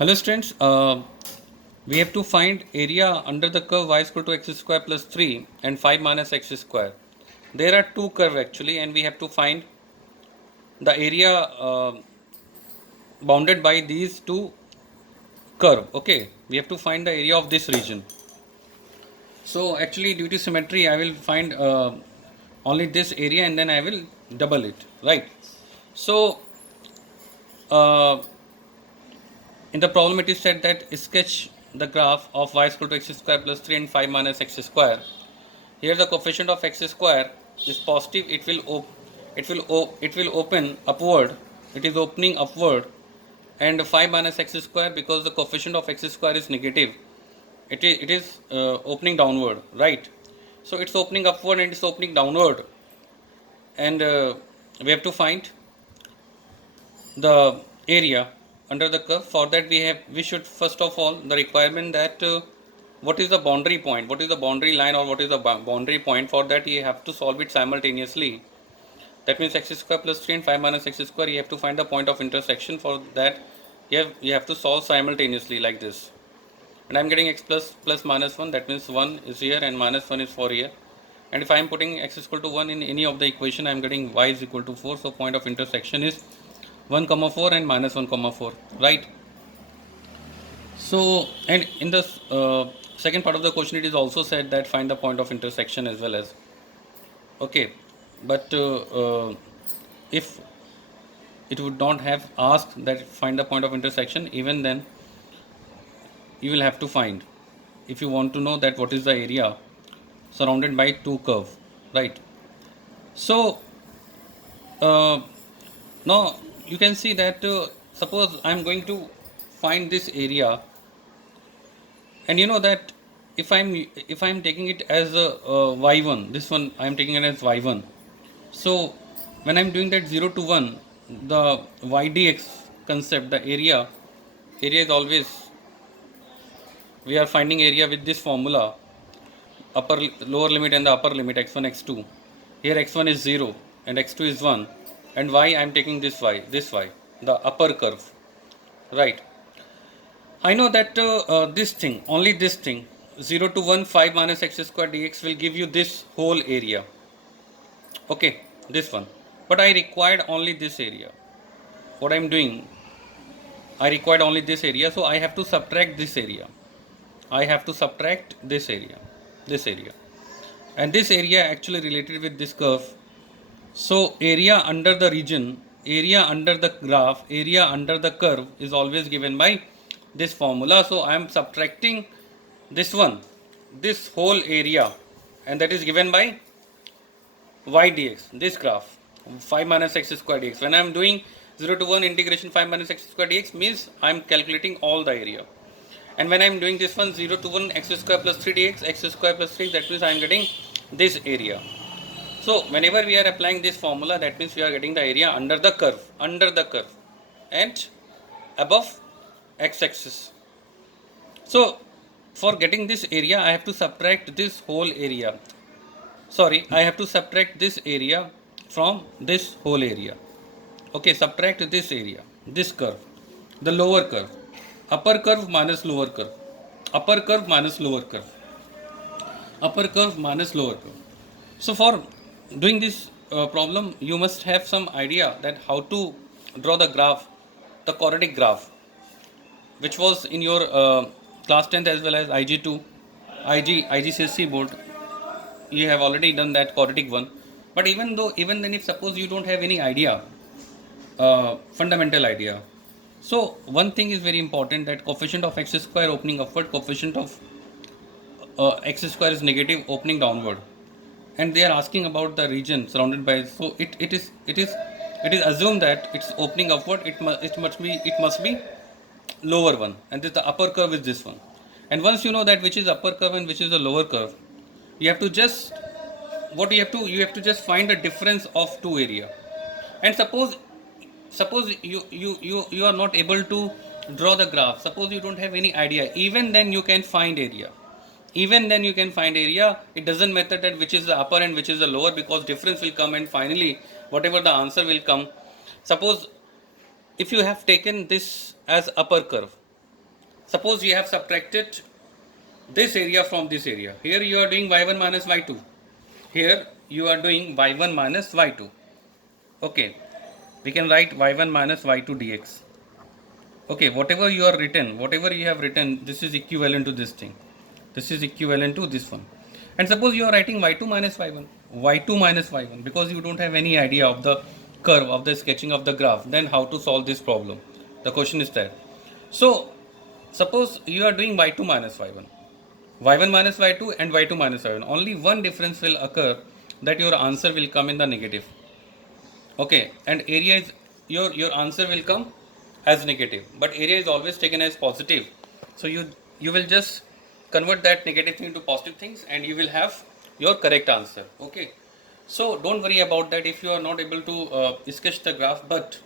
Hello students, we have to find area under the curve y is equal to x square plus 3 and 5 minus x square. There are two curves actually, and we have to find the area bounded by these two curve. Okay, we have to find the area of this region. So actually due to symmetry I will find only this area and then I will double it, right? So uh, in the problem it is said that sketch the graph of y is equal to x square plus 3 and 5 minus x square. Here the coefficient of x square is positive. It will open upward. It is opening upward, and 5 minus x square, because the coefficient of x square is negative, it is opening downward, right? So it's opening upward and it's opening downward, and we have to find the area under the curve. For that we should first of all the requirement that what is the boundary point, what is the boundary line, or what is the boundary point. For that you have to solve it simultaneously. That means x square plus 3 and 5 minus x square, you have to find the point of intersection. For that you have to solve simultaneously like this, and I'm getting x plus minus 1. That means 1 is here and minus 1 is 4 here. And if I am putting x is equal to 1 in any of the equation, I am getting y is equal to 4. So point of intersection is 1 comma 4 and minus 1 comma 4, right? So, and in the second part of the question it is also said that find the point of intersection as well as, okay, but if it would not have asked that find the point of intersection, even then you will have to find, if you want to know that what is the area surrounded by two curve, right? So now you can see that suppose I am going to find this area, and you know that if I'm taking it as a y1, this one I am taking it as y1. So when I'm doing that 0 to 1, the y dx concept, the area is always, we are finding area with this formula, upper lower limit and the upper limit, x1 x2. Here x1 is 0 and x2 is 1, and y I am taking this y, the upper curve, right? I know that this thing, only this thing, 0 to 1, 5 minus x square dx will give you this whole area. Okay, this one. But I required only this area. What I am doing, I required only this area, so I have to subtract this area. I have to subtract this area. And this area actually related with this curve. So area under the region, area under the graph, area under the curve is always given by this formula. So I am subtracting this one, this whole area, and that is given by y dx, this graph, 5 minus x square dx. When I am doing 0 to 1 integration 5 minus x square dx, means I am calculating all the area. And when I am doing this one 0 to 1 x square plus 3 dx, x square plus 3, that means I am getting this area. So whenever we are applying this formula, that means we are getting the area under the curve, and above x-axis. So for getting this area, I have to subtract this whole area. Sorry, I have to subtract this area from this whole area. Okay, subtract this area, this curve, the lower curve, upper curve minus lower curve, upper curve minus lower curve, upper curve minus lower curve. So for doing this problem, you must have some idea that how to draw the graph, the quadratic graph, which was in your class 10th as well as IG2, IGCSE board. You have already done that quadratic one. But even then, if suppose you don't have any idea, fundamental idea, so one thing is very important, that coefficient of x square opening upward, coefficient of x square is negative opening downward, and they are asking about the region surrounded by. So it is assumed that it's opening upward. It must be lower one, and the upper curve is this one. And once you know that which is upper curve and which is the lower curve, you have to just you have to just find the difference of two area. And suppose you are not able to draw the graph, suppose you don't have any idea, even then you can find area. It doesn't matter that which is the upper and which is the lower, because difference will come, and finally whatever the answer will come. Suppose if you have taken this as upper curve, Suppose you have subtracted this area from this area. Here you are doing y1 minus y2. Here you are doing y1 minus y2. Okay, we can write y1 minus y2 dx. Okay, whatever you have written, this is equivalent to this thing. This is equivalent to this one. And suppose you are writing y2 minus y1, because you don't have any idea of the curve, of the sketching of the graph, then how to solve this problem? The question is there. So, suppose you are doing y2 minus y1 minus y2 and y2 minus y1. Only one difference will occur, that your answer will come in the negative. Okay, and area is your answer will come as negative, but area is always taken as positive. So you will just convert that negative thing into positive things, and you will have your correct answer. Okay, so don't worry about that if you are not able to sketch the graph, but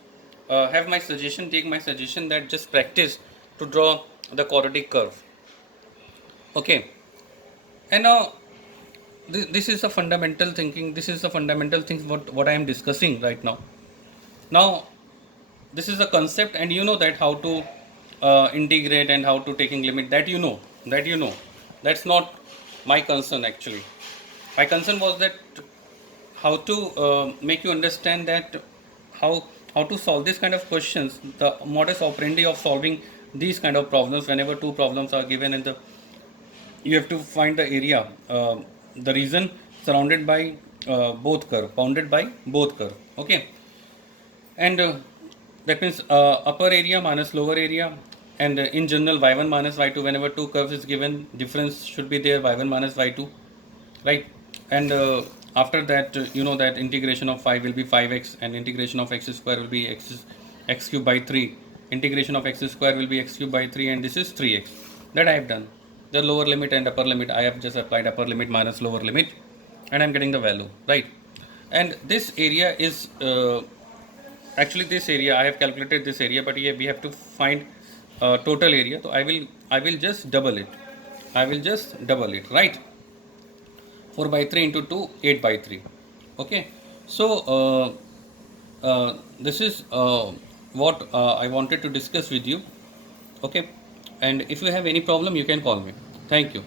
have my suggestion, take my suggestion, that just practice to draw the quadratic curve. Okay, and now this is a fundamental thinking. This is the fundamental things what I am discussing right now. Now this is a concept, and you know that how to integrate and how to taking limit, that you know. That's not my concern actually. My concern was that how to make you understand that how to solve this kind of questions, the modus operandi of solving these kind of problems. Whenever two problems are given and you have to find the area, the region surrounded by bounded by both curve. Okay, and that means upper area minus lower area, and in general y1 minus y2, whenever two curves is given, difference should be there, y1 minus y2, right? And after that, you know that integration of 5 will be 5x, and integration of x square will be x cube by 3, integration of x square will be x cube by 3, and this is 3x. That I have done. The lower limit and upper limit, I have just applied upper limit minus lower limit, and I'm getting the value, right? And this area is actually this area, I have calculated this area, but here we have to find total area. So I will just double it. Right? 4 by 3 into 2, 8 by 3. Okay, so this is what I wanted to discuss with you. Okay, and if you have any problem, you can call me. Thank you.